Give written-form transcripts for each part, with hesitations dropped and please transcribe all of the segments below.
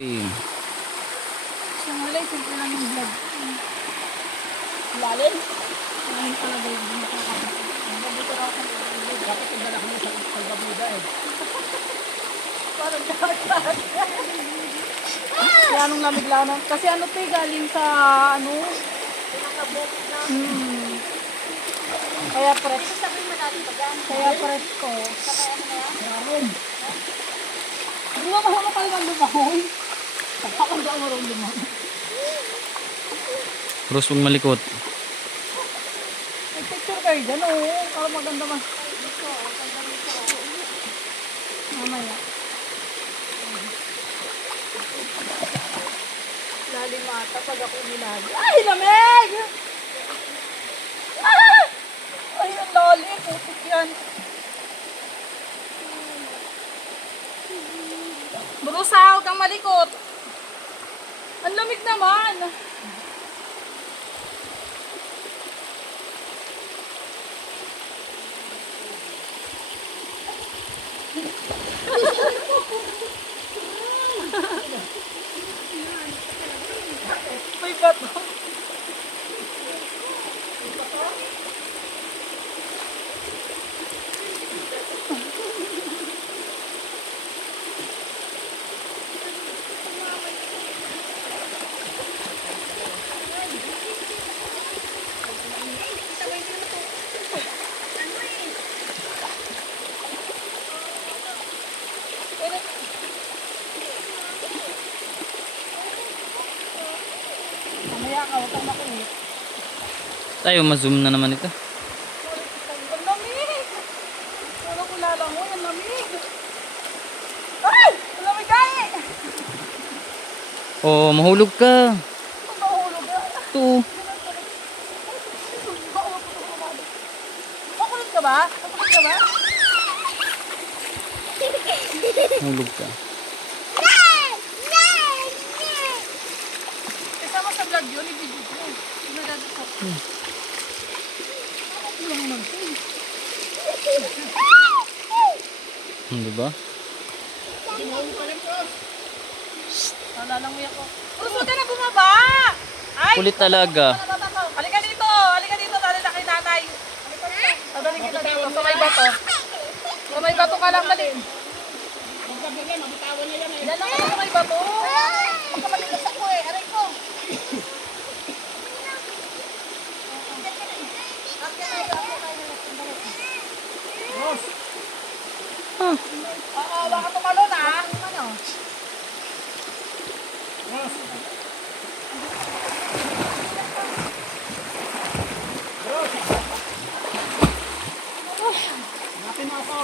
Sumalay, simple lang yung vlog. Lalim? Lalim talaga yung nakakapit. Nandito raw sa vlog. Dapat yung dala kami sa pagbabuda eh. Parang dapat. Kaya anong lamig lang. Kasi ano to galing sa ano? Pinakabok na. Kaya fresh. Kaya fresh ko. Maroon. Ano ba mahama ka naman lumahon? Takakang daw maroon lumahon. Bruce, huwag malikot. May picture kayo dyan, oo. Para maganda man. Mamaya. Lalim ata pag ako nilagi. Ay, lamig! Ah! Ay, ang lalim. Putik yan. Bruce, huwag kang malikot. Ang lamig naman. May bato. Mamaya ka, huwag kang makulit. Tayo, ma-zoom na naman ito. Ang lamig! Wala ko lalangoy, ang lamig! Ay! Ang lamig ay! Oh, mahulog ka. Ang mahulog na. Ito. Makulit ka ba? Makulit ka ba? Mahulog ka. Kasama sa vlog yun, i-video ko. Nagagasak. Ano lang naman ito eh. Diba? Nalalangoy ako. Puso ka na bumaba! Ay! Kulit talaga. Halika dito! Halika dito! Dali na kay nanay. Dadali kita dito. Sa may bato. Sa may bato ka lang dali. Yan lang ako sa may bato. Magkamaligas ako eh. Aray ko. Oo, baka tumalon ah. Ano? Hanapin mo ako.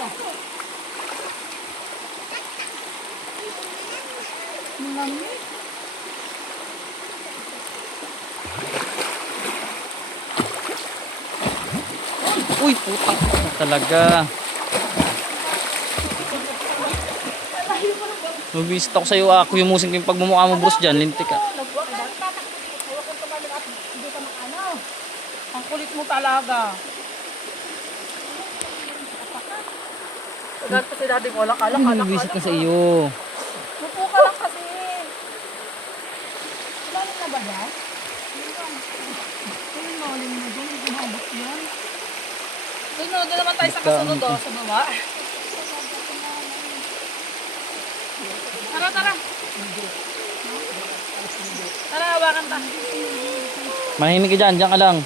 Lamig. Uy, putang ina talaga. Mag-visit ako sa'yo. Ako yung musing yung pagmumukha mo, Bruce, dyan. Lintik ka. Ang kulit mo talaga. Tagal kasi dati mo, alak. Mag-visit na sa iyo. Lupo ka lang kasi. Lalim na ba yan? Ay, lalim na dyan. Hindi kumabot yan. Doon naman tayo sa kasunod o, sa baba. Tara. Tara, hawakan ta. Manahimik ka dyan. Dyan ka lang.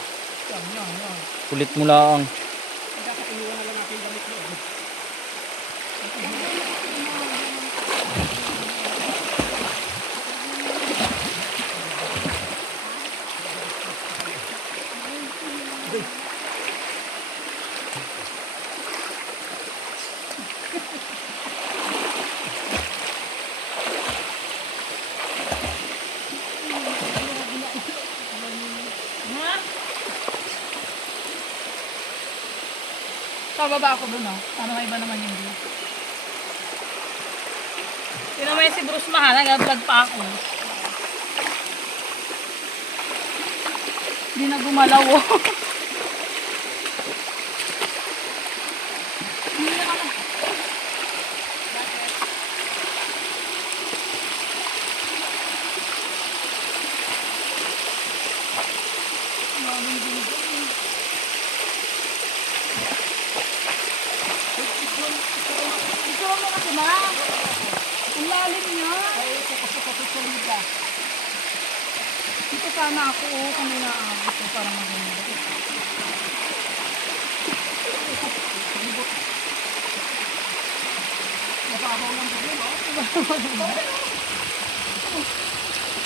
Kulit mo lang. Pababa ako dun, oh. Paano may iba naman yung view? Sino may si Bruce Mahal, nag-vlog pa ako. Hindi na gumalaw, oh. Hindi na. lalim din dyan. Ito mo kasi ma. Ang lalim niya. Ay, ito kasi kapitulida. Dito sana ako kung inaabot ko para maganda. Napabaw lang dito, no?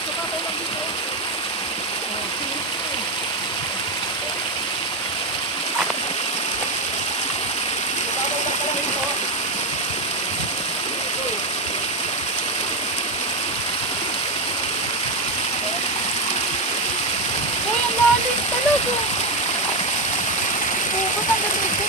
Napabaw lang dito. Uy, ang lalim talaga. Oo, ba't ang galit ito?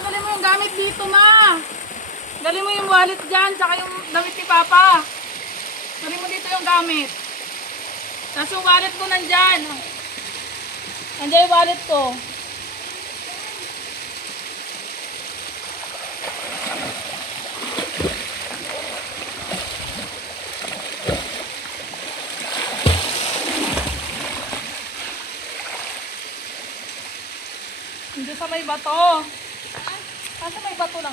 Dali mo yung gamit dito, ma. Dali mo yung wallet dyan, tsaka yung damit ni Papa. Dali mo dito yung gamit. Tapos yung wallet ko nandyan. Nandyan yung wallet ko. Hindi sa may bato. Kasi may bato lang.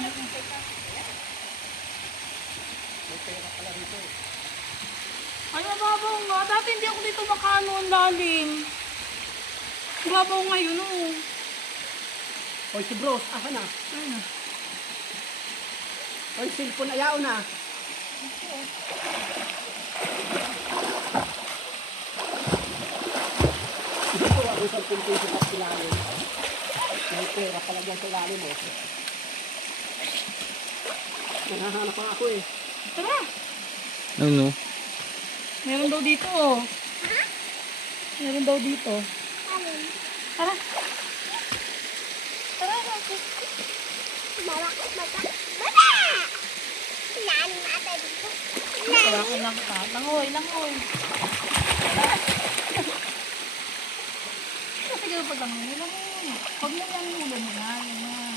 Ay, mababaw nga. Dati hindi ako dito makano ang lalim. Mababaw ngayon, oh. Oy, si Bros, asa na? Ayun na. Oy, cellphone ayaw na. Ito, ang isang pinto sa ilalim. May pera pala dyan sa ilalim, oh. Nanahanap pa ako, eh. Tara. No. Meron daw dito, oh. Meron daw dito. Tara. Tara. Lang ka. Langoy. Kasi gano'n pag langoy. Huwag mo yan yung ulo mo na. Yan.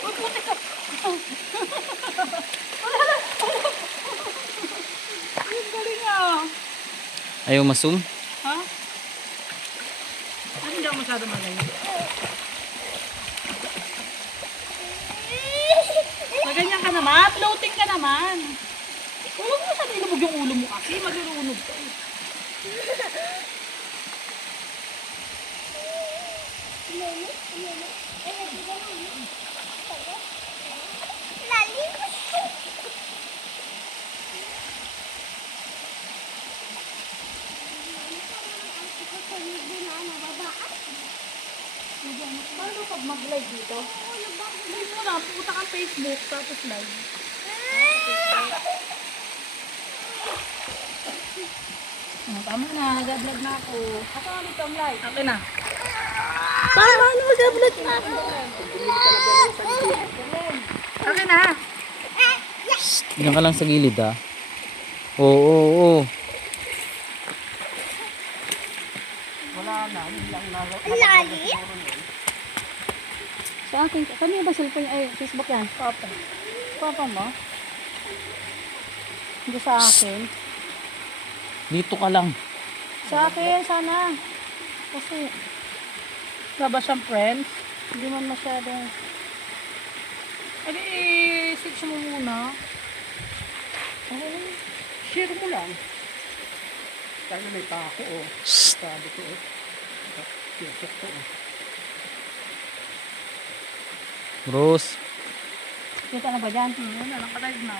Uy, puti ka. Ang galing ah. Ayaw masum? Ha? Ano hindi ako masyado magaling? Maganyan ka naman. Floating ka naman. Huwag mo masyado ilubog yung ulo mo kasi. Maglulunog ka eh. Paano pag mag-live dito? Live mo na, pupunta kang Facebook, tapos live. Tama na, nag-vlog na ako. Ako nga dito ang live. Okay na. Tama na, mag-vlog na ako. Okay na. Diyan ka lang sa gilid, ha? Oo. Wala na, yun lang na. Sa akin, kanina ba cellphone? Ay, Facebook yan. Papa. Papa mo? Hindi sa akin. Dito ka lang. Sa akin, sana. Kasi, wala ba siyang friends? Hindi man masyadong... Adi, search mo muna. Oh, share mo lang. Kaya may pako, oh. Sabi ko, oh. Check ko, oh. Bros. Kita na ba dyan? Wala, nakalive na.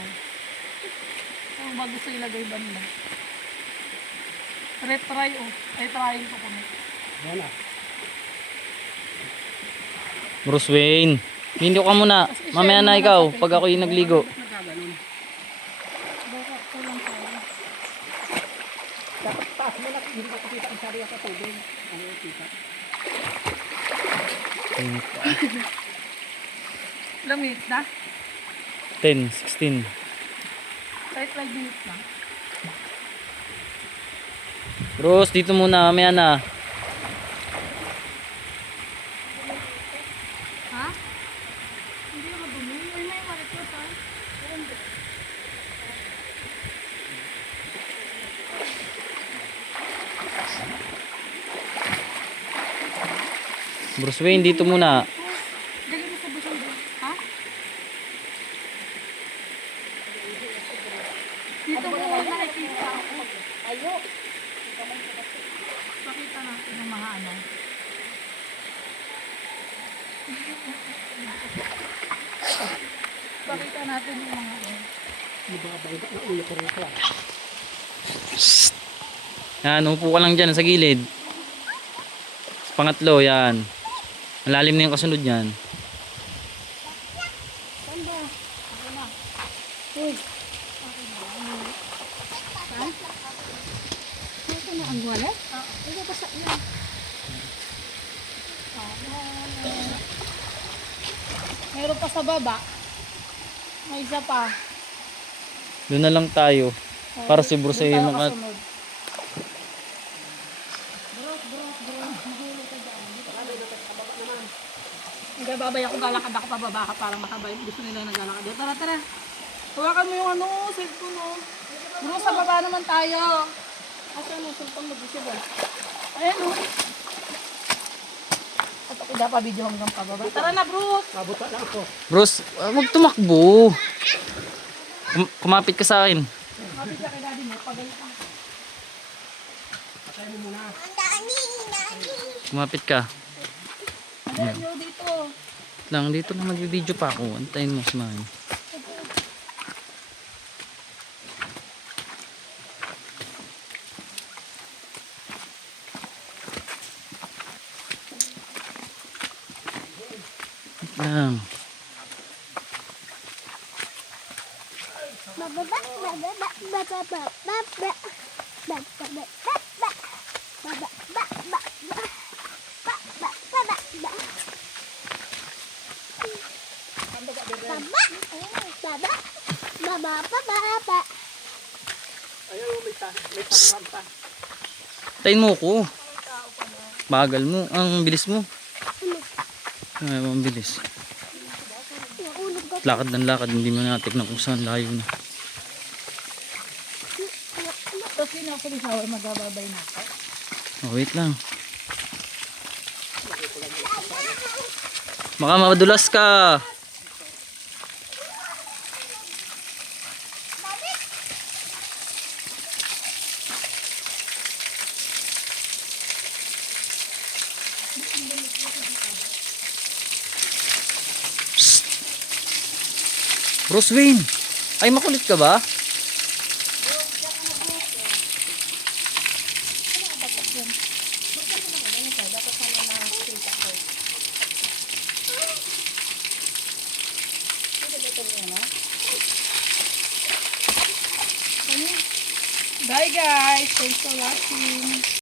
Ang bago sa ilagay banda. Retry, oh. Ay, trying ko kung Yan na. Bros Wayne. Hindi ka muna. Mamaya na ikaw. Pag ako yung nagligo. Nagkaganon. baka ko lang tubig. Ayaw, tita. Init pa. Ilang minutes na? 10, 16. Kahit 5 minutes na. Bruce, dito muna. Mamaya na. Ha? Hindi naman dumi. Ay, may walit ko sa. Bruce Wayne, dito muna. Dali mo sa busong doon. Ha? Dito mo nakikita ako. Ayo. Pakita natin yung mga ano. Pakita natin yung mga ano. Nababay na ulo ko rito. Yan, upo ka lang dyan sa gilid. Sa pangatlo, yan. Malalim na yung kasunod yan. Uy. Ha? Ito na ang wallet? Ito ba sa yan? Meron pa sa baba. May isa pa. Doon na lang tayo. Para si Bruce ay Doon tayo maka... kasunod. Hindi, babay ako, galakad ako pababa ka para makabay. Gusto nila yung naglalakad. Tara, tara. Hawakan mo yung ano, cellphone mo. Bruce, sa baba naman tayo. Asa ano, cellphone mo, gusto ba? Ayan o. At ako dapat video hanggang pababa. Tara na, Bruce. Mabuta lang ako. Bruce, huwag tumakbo. Kumapit ka sa akin. Kapit ka kay daddy mo, pagalit ka. Patay mo muna. Kumapit ka. Ayan nyo dito. Lang, dito lang mag-video pa ako. Antayin mo si mami. Wait lang. May takuran pa. Antayin mo ko. Bagal mo. Ang bilis mo. Ay, ang bilis. Lakad ng lakad. Hindi mo natignan kung saan layo na. Tapos yun ako sa shower, magbababay na ako. Oh, wait lang. Baka madulas ka. Psst. Bruce Wayne. Ay, makulit ka ba? Bye guys! Thanks for watching!